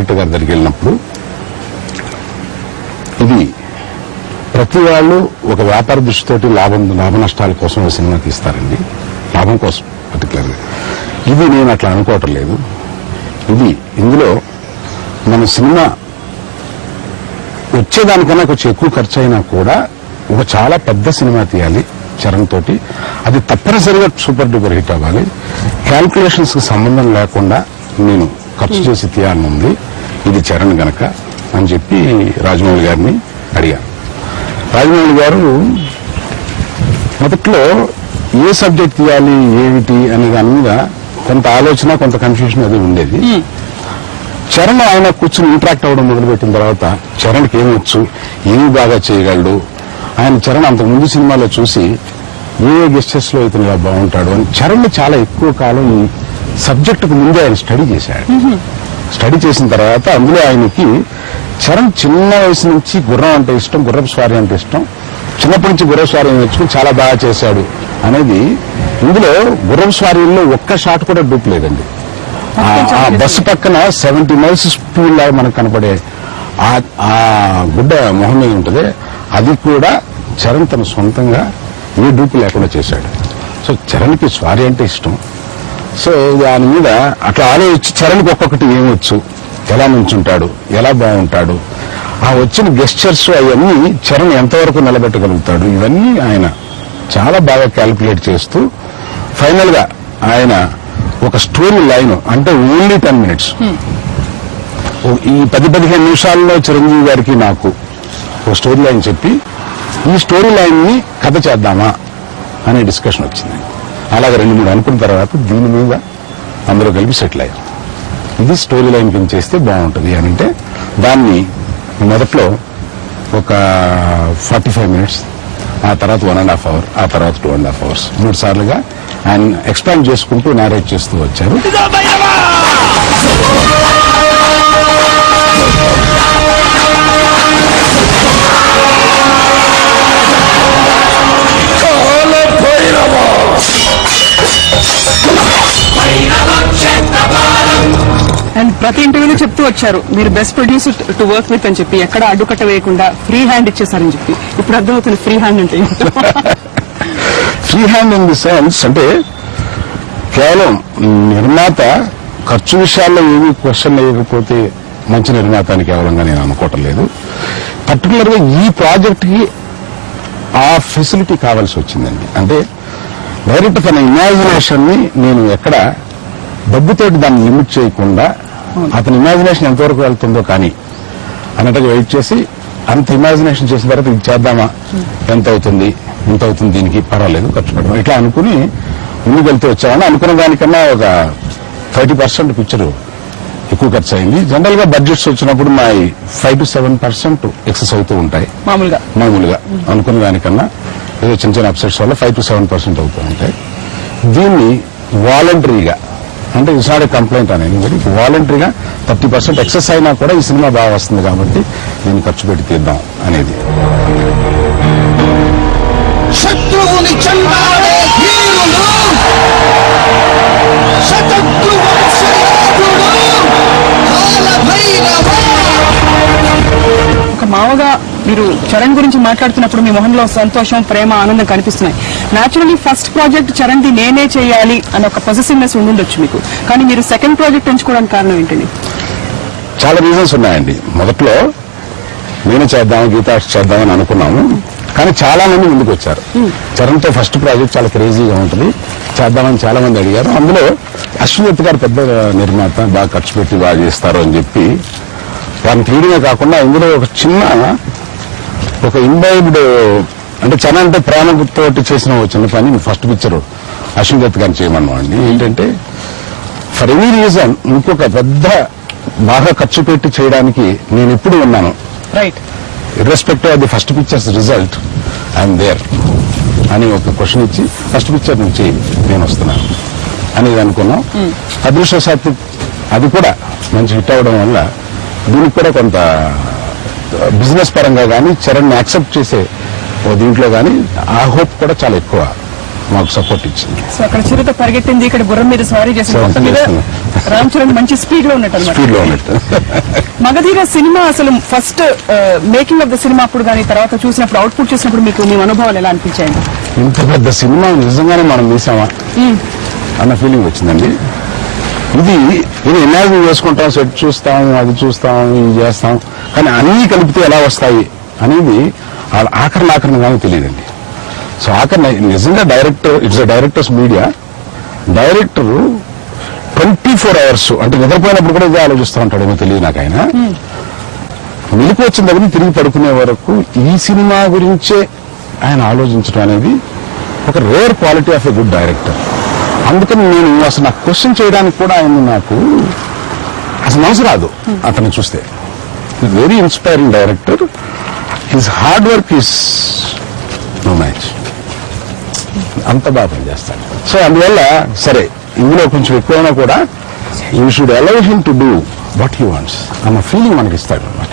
Director గారి దగ్గరికి వెళ్ళినప్పుడు ఇది ప్రతి వాళ్ళు ఒక వ్యాపార దృష్టితోటి లాభ నష్టాల కోసం ఒక సినిమా తీస్తారండి, లాభం కోసం పర్టికులర్గా. ఇది నేను అట్లా అనుకోవటం లేదు. ఇందులో మన సినిమా వచ్చేదానికన్నా కొంచెం ఎక్కువ ఖర్చు అయినా కూడా ఒక చాలా పెద్ద సినిమా తీయాలి చరణ్ తోటి. అది తప్పనిసరిగా సూపర్ డూపర్ హిట్ అవ్వాలి. క్యాల్కులేషన్స్ కి సంబంధం లేకుండా నేను ఖర్చు చేసి తీయాలని ఉంది. ఇది చరణ్ గనక అని చెప్పి రాజమౌళి గారిని అడిగాను. రాజమౌళి గారు మొదట్లో ఏ సబ్జెక్ట్ తీయాలి ఏమిటి అనే దాని మీద కొంత ఆలోచన, కొంత కన్ఫ్యూజన్ అది ఉండేది. చరణ్ ఆయన కూర్చుని ఇంటరాక్ట్ అవ్వడం మొదలుపెట్టిన తర్వాత చరణ్కి ఏమొచ్చు, ఏమి బాగా చేయగలడు, ఆయన చరణ్ అంతకు ముందు సినిమాలో చూసి ఏ గెస్టర్స్ లో ఇతను ఇలా బాగుంటాడు అని చరణ్ చాలా ఎక్కువ కాలం ఈ సబ్జెక్టుకు ముందే ఆయన స్టడీ చేశాడు. స్టడీ చేసిన తర్వాత అందులో ఆయనకి చరణ్ చిన్న వయసు నుంచి గుర్రం అంటే ఇష్టం, గుర్రపు స్వారీ అంటే ఇష్టం, చిన్నప్పటి నుంచి గుర్రపు స్వారీ నేర్చుకుని చాలా బాగా చేశాడు అనేది. ఇందులో గుర్రపు స్వారీల్లో ఒక్క షాట్ కూడా డూప్ లేదండి. ఆ బస్సు పక్కన 70 మైల్స్ స్పీడ్ లాగా మనకు కనపడే ఆ గుడ్డ మొహం మీద ఉంటుంది. అది కూడా చరణ్ తన సొంతంగా ఏ డూపు లేకుండా చేశాడు. సో చరణ్కి స్వారీ అంటే ఇష్టం. సో దాని మీద అట్లా ఆలోచించి చరణ్కి ఒక్కొక్కటి ఏమొచ్చు, ఎలా నుంచుంటాడు, ఎలా బాగుంటాడు, ఆ వచ్చిన గెస్చర్స్ అవన్నీ చరణ్ ఎంతవరకు నిలబెట్టగలుగుతాడు, ఇవన్నీ ఆయన చాలా బాగా క్యాల్కులేట్ చేస్తూ ఫైనల్ గా ఆయన ఒక స్టోరీ లైన్ అంటే ఓన్లీ 10 minutes, ఈ 10-15 నిమిషాల్లో చిరంజీవి గారికి నాకు ఒక స్టోరీ లైన్ చెప్పి ఈ స్టోరీ లైన్ ని కథ చేద్దామా అనే డిస్కషన్ వచ్చింది. అలాగే 2-3 అనుకున్న తర్వాత దీని మీద అందరూ కలిపి సెటిల్ అయ్యాం. ఇది స్టోరీ లైన్ కింద చేస్తే బాగుంటుంది అని అంటే దాన్ని మొదట్లో ఒక 45 minutes, ఆ తర్వాత 1.5 hour, ఆ తర్వాత 2.5 hours 3 సార్లుగా ఆయన ఎక్స్పాండ్ చేసుకుంటూ నారేట్ చేస్తూ వచ్చారు. అండ్ ప్రతి ఇంటర్వ్యూలో చెప్తూ వచ్చారు మీరు best producer to work with అని చెప్పి, ఎక్కడ అడ్డుకట్ట వేయకుండా ఫ్రీ హ్యాండ్ ఇచ్చేసారని చెప్పి. ఇప్పుడు అర్థమవుతుంది ఫ్రీ హ్యాండ్ అంటే. Free hand in the sense అంటే కేవలం నిర్మాత ఖర్చు విషయాల్లో ఏమీ క్వశ్చన్ లేకపోతే మంచి నిర్మాత అని కేవలంగా నేను అనుకోవటం లేదు. పర్టికులర్ గా ఈ ప్రాజెక్ట్ కి ఆ ఫెసిలిటీ కావాల్సి వచ్చిందండి. అంటే డైరెక్ట్ తన ఇమాజినేషన్ ని నేను ఎక్కడ డబ్బుతోటి దాన్ని లిమిట్ చేయకుండా అతని ఇమాజినేషన్ ఎంతవరకు వెళ్తుందో కానీ అన్నట్టుగా వెయిట్ చేసి అంత ఇమాజినేషన్ చేసిన తర్వాత ఇది చేద్దామా, ఎంత అవుతుంది, ఇంత అవుతుంది, దీనికి పర్వాలేదు ఖర్చు పెట్టడం, ఇట్లా అనుకుని ముందుకెళ్తూ వచ్చామని. అనుకున్న దానికన్నా ఒక 30% పిక్చర్ ఎక్కువ ఖర్చు అయింది. జనరల్ గా బడ్జెట్స్ వచ్చినప్పుడు మా 5 to 7% ఎక్సెస్ అవుతూ ఉంటాయి మామూలుగా. అనుకున్న దానికన్నా ఏదో చిన్న చిన్న అప్సెట్స్ వల్ల 5 to 7% అవుతూ ఉంటాయి. దీన్ని వాలంటరీగా, అంటే ఇట్స్ నాట్ ఏ కంప్లైంట్ అనేది, వాలంటరీగా 30% ఎక్సెస్ అయినా కూడా ఈ సినిమా బాగా వస్తుంది కాబట్టి దీన్ని ఖర్చు పెట్టి తీద్దాం అనేది. శత్రువుని చండాడే వీరులు, ఒక మామగా మీరు చరణ్ గురించి మాట్లాడుతున్నప్పుడు మీ మొహంలో సంతోషం, ప్రేమ, ఆనందం కనిపిస్తున్నాయి. Naturally first project Charan the నేనే చేయాలి అని ఒక పొజిటివ్నెస్ ఉండుండొచ్చు మీకు, కానీ మీరు సెకండ్ ప్రాజెక్ట్ ఎంచుకోవడానికి కారణం ఏంటండి? చాలా రీజన్స్ ఉన్నాయండి. మొదట్లో నేనే చేద్దాం, గీతా చేద్దామని అనుకున్నాము, కానీ చాలా మంది ముందుకు వచ్చారు. చరణ్ తో ఫస్ట్ ప్రాజెక్ట్ చాలా క్రేజీగా ఉంటుంది, చేద్దామని చాలా మంది అడిగారు. అందులో అశ్వత్ గారు పెద్ద నిర్మాత, బాగా ఖర్చు పెట్టి బాగా చేస్తారు అని చెప్పి వారిని తీయడమే కాకుండా ఇందులో ఒక చిన్న ఒక ఇన్వైబ్డ్ అంటే చరణ్ అంటే ప్రేమతో చేసిన చిన్న పని ఫస్ట్ పిక్చర్ అశ్వత్ గారిని చేయమన్నామండి. ఏంటంటే ఫర్ ఎనీ రీజన్ ఇంకొక పెద్ద బాగా ఖర్చు పెట్టి చేయడానికి నేను ఎప్పుడు ఉన్నాను, right, irrespective of the first pictures result I'm there అని ఒక క్వశ్చన్ ఇచ్చి ఫస్ట్ పిక్చర్ నుంచి నేను వస్తున్నాను అనేది అనుకున్నాం. అదృష్టవశాత్తు అది కూడా మంచి హిట్ అవడం వల్ల దీనికి కూడా కొంత బిజినెస్ పరంగా కానీ చరణ్ యాక్సెప్ట్ చేసే దీంట్లో కానీ ఆ హోప్ కూడా చాలా ఎక్కువ మాకు సపోర్ట్ ఇచ్చింది. సో అక్కడ చిరుత పరిగెట్టింది, ఇక్కడ గుర్రం మీద స్వారీ చేసింది. మొత్తం మీద రామ్ చరణ్ మంచి స్పీడ్ లో ఉన్నట్టు స్పీడ్ లో ఉన్నట్టు. మగధీర సినిమా అసలు first making of the cinema అప్పుడు కానీ తర్వాత చూసినప్పుడు అవుట్పుట్ చూసినప్పుడు మీకు మీ అనుభవాలు ఎలా అనిపించాయండి? ఇంత పెద్ద సినిమా నిజంగానే మనం తీసామా అన్న ఫీలింగ్ వచ్చిందండి. ఇది ఇమాజిన్ చేసుకుంటాం, సెట్ చూస్తాం, అది చూస్తాం, ఇది చేస్తాం, కానీ అన్నీ కలిపితే ఎలా వస్తాయి అనేది ఆఖరణగానే తెలియదండి. సో నిజంగా director, it's a directors media. Director 24 hours అంటే నిద్రపోయినప్పుడు కూడా ఇదే ఆలోచిస్తూ ఉంటాడేమో తెలియదు నాకు. ఆయన మెలకు వచ్చిన దగ్గర తిరిగి పడుకునే వరకు ఈ సినిమా గురించే ఆయన ఆలోచించడం అనేది ఒక rare quality of a good director. అందుకని నేను అసలు నాకు క్వశ్చన్ చేయడానికి కూడా ఆయన నాకు అసలు మనసు రాదు అతను చూస్తే. Very inspiring director. His hard work is no match. అంత బాగా పనిచేస్తాడు. సో అందువల్ల సరే ఇందులో కొంచెం ఎక్కువైనా కూడా you should allow him to do what he wants అన్న ఫీలింగ్ మనకి ఇస్తాడు అనమాట.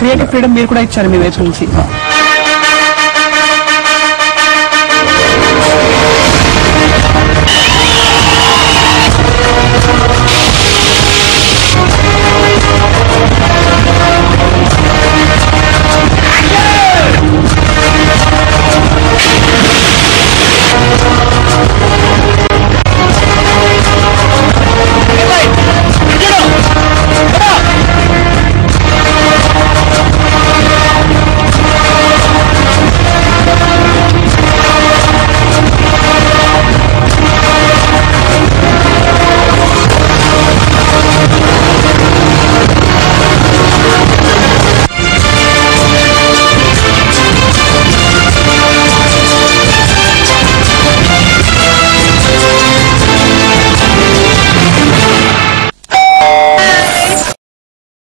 క్రియేటివ్ ఫ్రీడమ్ మీరు కూడా ఇచ్చారు మీ వైపు నుంచి.